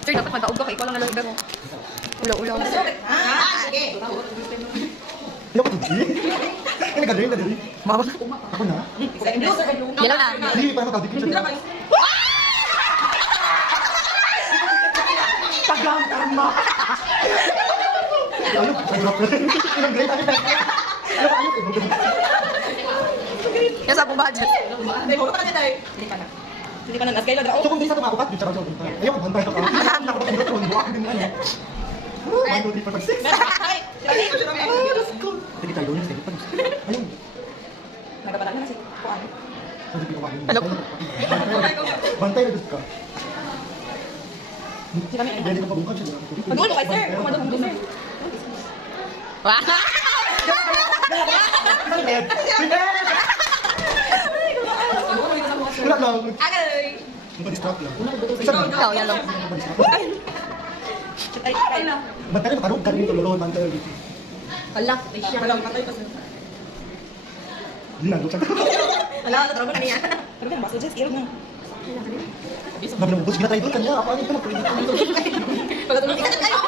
Sir, dapat mataog ka. Ikaw lang nalang iba mo. Ulaw-ulaw. Sige. Ayaw ko hindi. Kaya nagagaling na dali. Mama, ako na. Yan lang na. Hindi, parang magkabigil siya. Tagang karma! Ano? Sarap na. Ilang grade ako na. Ano? Yan sa akong budget. Hindi mo ka na tayo. Hindi pa na. As kayo lang. So kung di sa tumakupat, di siya raw. Ayaw, magbantay ka pa. Nakapagpindot ko, buwak din ano. 1, 2, 3, 4, 5, 6. Diyos ko. Sige tayo, yun. Sige, pag- ayun. Nagkapalan na kasi. Kuhaan. Sabi ko kanin. Ano? Bantay na Diyos ka. Sila may Hindi ko pabungkan siya. Pag-ulo kay sir. Kumadong mo sir. Wow! Pined! Pined! Wala lang. Agay! Nag-distract lang. Isa lang. Ikaw, yan lang. Ay, ay na. Bantay na makarog ka rin ito. Lolo, bantay ulit. Hala. Walang patay pa sir. Hindi na, lutsan. Wala, natrabaho na niya. Pero kaya baso just ilog na. Sabi ng ubos, ginatay doon kanya. Ako, ano ito mag-predict? Pagkatulog ka tayo.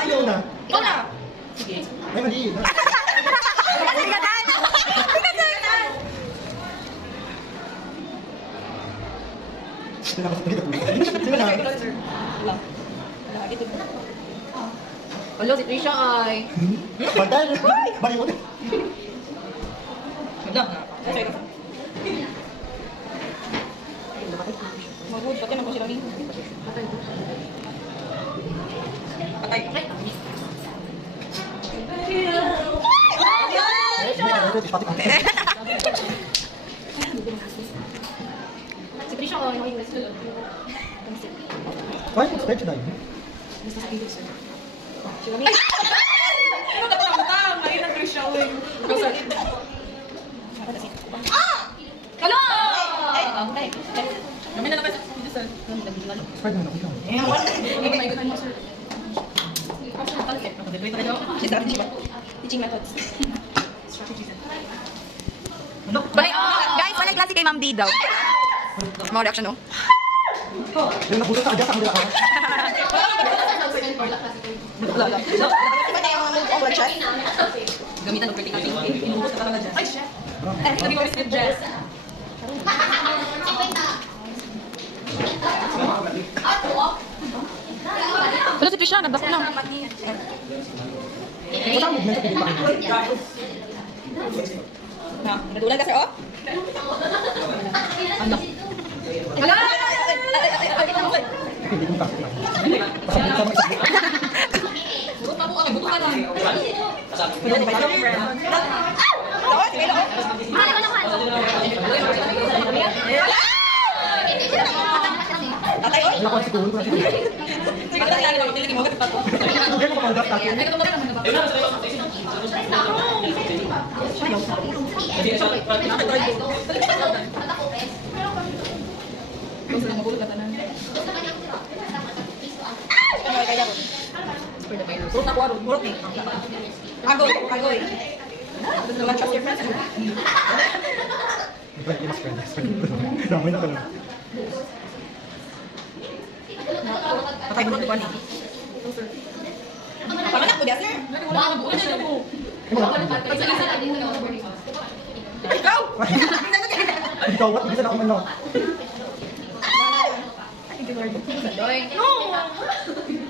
Ayaw na. Ikaw na. Sige. Ay, mali. Sila na kasi Sila na. Wala. Wala, ito. Hello, si Trisha ay. Bantay. Bali mo. Wala. Kasi ka. Magod, pati naman po sila ni. Patay. Si Trisha ay. Ay, stretch na yun. Sila ni. Ano ka pa butang? Ngayon ang Trisha uy. Hello! Ay. Kami na naman sa sir. Spread na ako. Teaching methods. Balik, guys, wala klase kay Ma'am D daw. Mga reaction, no? Yung nabuto sa adya sa kanila ka. Gamitan ng critical thinking. Inubos na talaga dyan. Ay, chef. Sabi ko with dress. Hello, si Trisha, nagdako na. Wala mo movement sa pinipakita. Na, nadulan kasi oh. Ano? Hala! Hindi ko takot lang. Pasabot sa mga isabot. Buto pa po kami, buto ka lang. Pwede ba yung friend? Tawa, sige lang. Tatay, oy! Wala ko si Kuhul ko na si Kuhul. Sige lang, lalo lang. Tilagin mo, ganit pa to. Hindi ko makaulap natin. Burot na ko, Aaron. Burot ni. Agoy, agoy. Don't trust your friends. Friend, mas friend. Damay na ka lang. Patay burot ko ni. Pamanak ko, sir. Ikaw! Ikaw, what? Hindi na ako manok.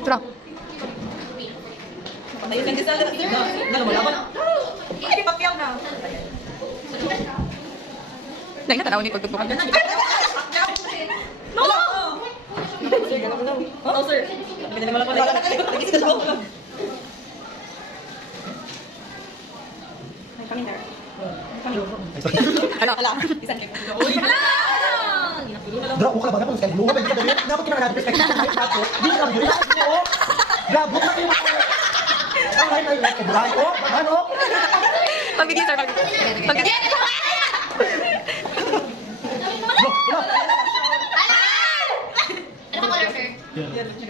Tara. Patayin lang kasi sir. Nalaman. Ay, papyaw na. Dahil natanaw ni pagtugtukan. No! Sir, ganun daw. Oo, sir. Pwede naman ako na. Nagising ka sa ako. Ay, kami there. Kami. Ano? Hala. Isan kayo. Uy! Hala! Dra, uka ba na kung sky blue? Pwede ka dali. Dapat kinakalabi perspective sa kahit tato. Di ka lang yun. Grab, huwag na kayo makakalabi. Ang lahat na yun. Dry ko. Ano? Pagbigay, sir. Pagbigay.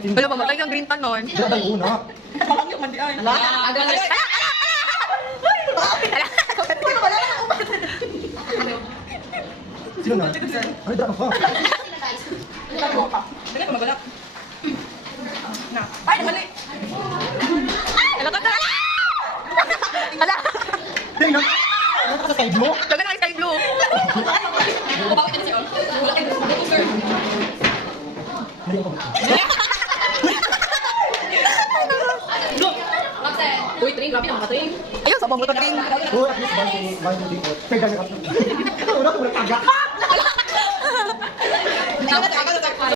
Wala pa, matay kang green pan noon. Diyan tayo una. Parang yung mandi ay. Hala! Agad. Sino na? Ay, drop ka. Dali ko magalak. Na. Ay, mali. Ala ka na! Ala! Tingnan. Ano ka sa sky blue? Tagal na sky blue. Bakit kasi oh? Wala kayo sir. Hindi ako. Uy, train, grabe naman ka-train. Ayun, sa pambuto na rin. Oh, at least one to day. Fair dami ako. Wala ko wala taga.